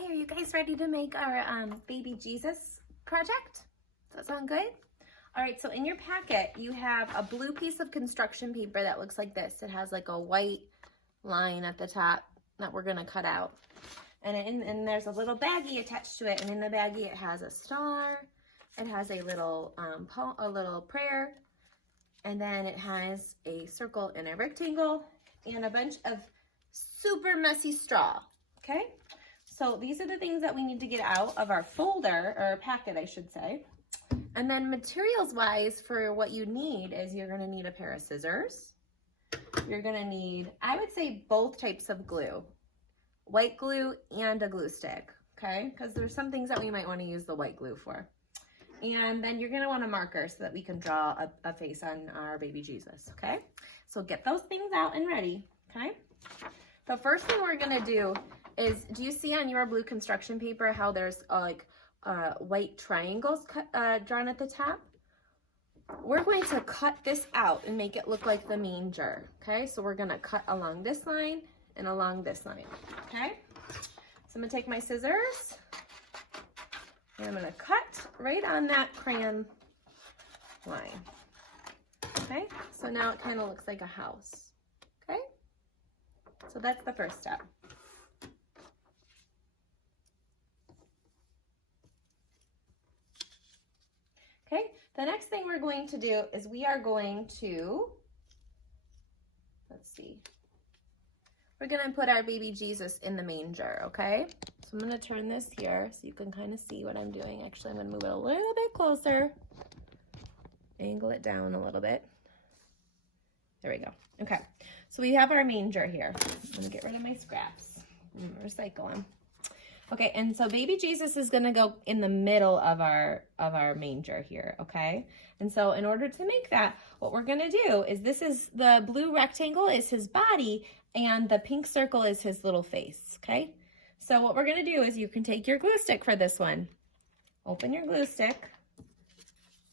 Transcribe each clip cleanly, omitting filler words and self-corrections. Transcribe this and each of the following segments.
Okay, are you guys ready to make our baby Jesus project? Does that sound good? All right, so in your packet, you have a blue piece of construction paper that looks like this. It has like a white line at the top that we're gonna cut out. And there's a little baggie attached to it, and in the baggie it has a star, it has a little prayer, and then it has a circle and a rectangle, and a bunch of super messy straw, okay? So these are the things that we need to get out of our folder, or packet, I should say. And then materials-wise, for what you need is you're gonna need a pair of scissors. You're gonna need, I would say, both types of glue, white glue and a glue stick, okay? Because there's some things that we might wanna use the white glue for. And then you're gonna want a marker so that we can draw a face on our baby Jesus, okay? So get those things out and ready, okay? The first thing we're gonna do is, do you see on your blue construction paper how there's white triangles drawn at the top? We're going to cut this out and make it look like the manger, okay? So we're gonna cut along this line and along this line, okay? So I'm gonna take my scissors and I'm gonna cut right on that crayon line, okay? So now it kind of looks like a house, okay? So that's the first step. Okay, the next thing we're going to do is we are going to, we're gonna put our baby Jesus in the manger, okay? So I'm gonna turn this here so you can kind of see what I'm doing. Actually, I'm gonna move it a little bit closer, angle it down a little bit. There we go. Okay, so we have our manger here. I'm gonna get rid of my scraps and recycle them. Okay, and so baby Jesus is gonna go in the middle of our manger here, okay? And so in order to make that, what we're gonna do is, this is the blue rectangle is his body, and the pink circle is his little face, okay? So what we're gonna do is, you can take your glue stick for this one. Open your glue stick.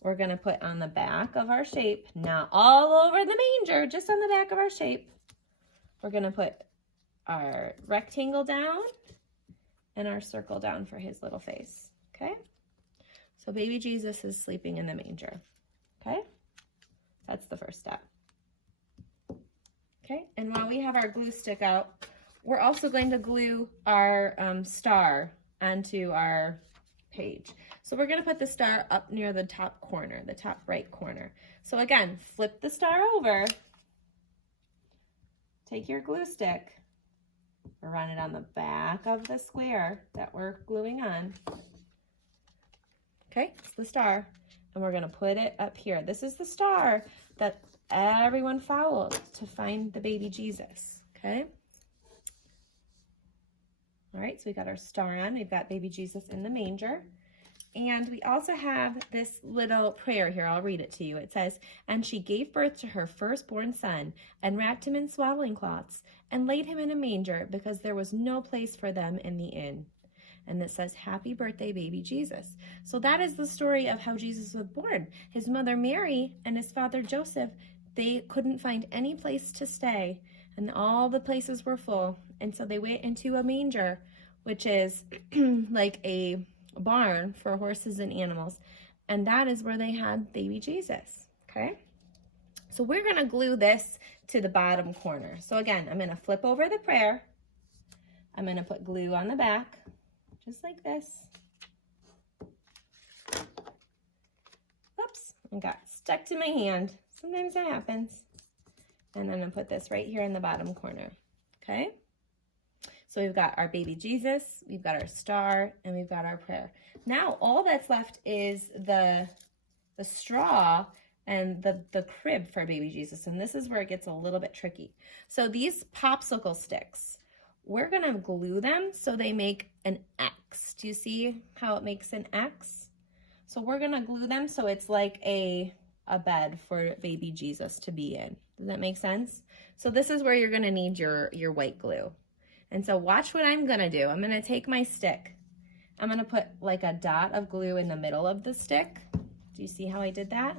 We're gonna put on the back of our shape, not all over the manger, just on the back of our shape. We're gonna put our rectangle down and our circle down for his little face, okay? So baby Jesus is sleeping in the manger, okay? That's the first step. Okay, and while we have our glue stick out, we're also going to glue our star onto our page. So we're gonna put the star up near the top corner, the top right corner. So again, flip the star over, take your glue stick, run it on the back of the square that we're gluing on. Okay, it's the star, and we're gonna put it up here. This is the star that everyone followed to find the baby Jesus, okay? All right, so we got our star on, we've got baby Jesus in the manger, and we also have this little prayer here. I'll read it to you. It says, "And she gave birth to her firstborn son, and wrapped him in swaddling cloths, and laid him in a manger, because there was no place for them in the inn." And it says, "Happy birthday, baby Jesus." So that is the story of how Jesus was born. His mother Mary and his father Joseph, they couldn't find any place to stay, and all the places were full. And so they went into a manger, which is like a barn for horses and animals. And that is where they had baby Jesus, okay? So we're gonna glue this to the bottom corner. So again, I'm gonna flip over the prayer. I'm gonna put glue on the back, just like this. Oops, I got stuck to my hand. Sometimes that happens. And then I'm gonna put this right here in the bottom corner, okay? So we've got our baby Jesus, we've got our star, and we've got our prayer. Now all that's left is the straw and the crib for baby Jesus, and this is where it gets a little bit tricky. So these popsicle sticks, we're gonna glue them so they make an X. Do you see how it makes an X? So we're gonna glue them so it's like a bed for baby Jesus to be in. Does that make sense? So this is where you're gonna need your white glue. And so watch what I'm gonna do. I'm gonna take my stick. I'm gonna put like a dot of glue in the middle of the stick. Do you see how I did that?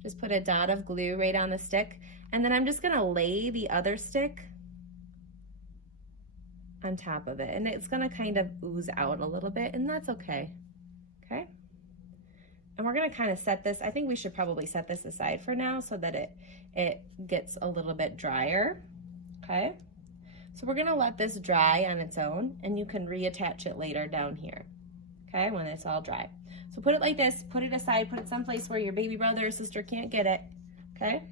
Just put a dot of glue right on the stick. And then I'm just gonna lay the other stick on top of it. And it's gonna kind of ooze out a little bit, and that's okay, okay? And we're gonna kind of set this, I think we should probably set this aside for now so that it gets a little bit drier, okay? So we're gonna let this dry on its own, and you can reattach it later down here, okay, when it's all dry. So put it like this, put it aside, put it someplace where your baby brother or sister can't get it, okay?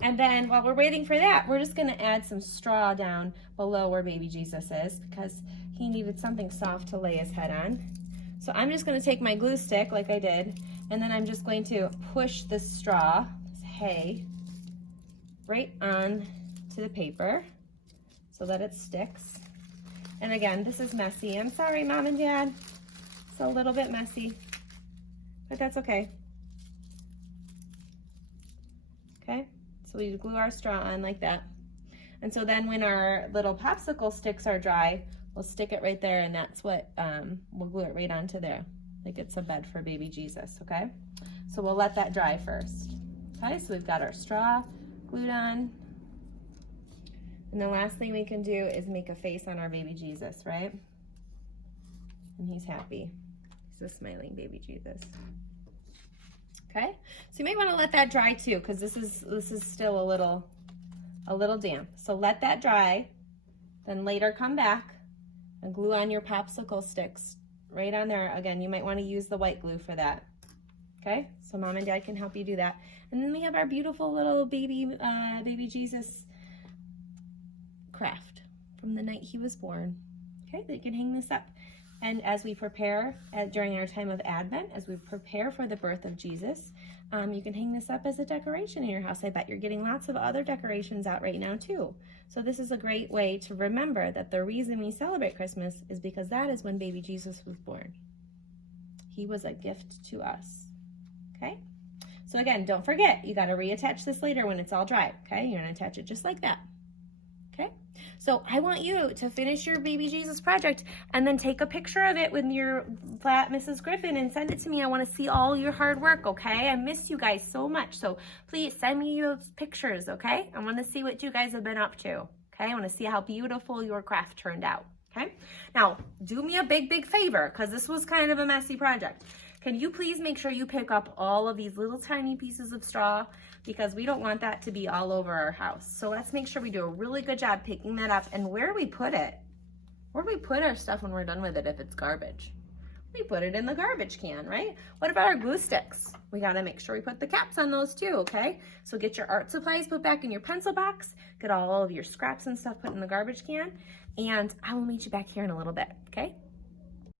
And then while we're waiting for that, we're just gonna add some straw down below where baby Jesus is because he needed something soft to lay his head on. So I'm just gonna take my glue stick like I did, and then I'm just going to push this straw, this hay, right on to the paper so that it sticks. And again, this is messy. I'm sorry, Mom and Dad. It's a little bit messy, but that's okay. Okay, so we glue our straw on like that. And so then when our little popsicle sticks are dry, we'll stick it right there, and that's what, we'll glue it right onto there, like it's a bed for baby Jesus, okay? So we'll let that dry first. Okay, so we've got our straw glued on. And the last thing we can do is make a face on our baby Jesus, right? And he's happy. He's a smiling baby Jesus. Okay, so you may want to let that dry too, because this is still a little damp. So let that dry, then later come back and glue on your popsicle sticks right on there. Again, you might want to use the white glue for that. Okay, so Mom and Dad can help you do that. And then we have our beautiful little baby Jesus craft from the night he was born. Okay, they can hang this up. And as we prepare during our time of Advent, as we prepare for the birth of Jesus, you can hang this up as a decoration in your house. I bet you're getting lots of other decorations out right now too. So this is a great way to remember that the reason we celebrate Christmas is because that is when baby Jesus was born. He was a gift to us. Okay? So again, don't forget, you got to reattach this later when it's all dry. Okay? You're going to attach it just like that. Okay? So I want you to finish your baby Jesus project and then take a picture of it with your flat Mrs. Griffin and send it to me. I want to see all your hard work, okay? I miss you guys so much. So please send me those pictures, okay? I want to see what you guys have been up to, okay? I want to see how beautiful your craft turned out, okay? Now, do me a big favor because this was kind of a messy project. Can you please make sure you pick up all of these little tiny pieces of straw because we don't want that to be all over our house. So let's make sure we do a really good job picking that up. And where do we put it? Where do we put our stuff when we're done with it if it's garbage? We put it in the garbage can, right? What about our glue sticks? We gotta make sure we put the caps on those too, okay? So get your art supplies put back in your pencil box, get all of your scraps and stuff put in the garbage can, and I will meet you back here in a little bit, okay?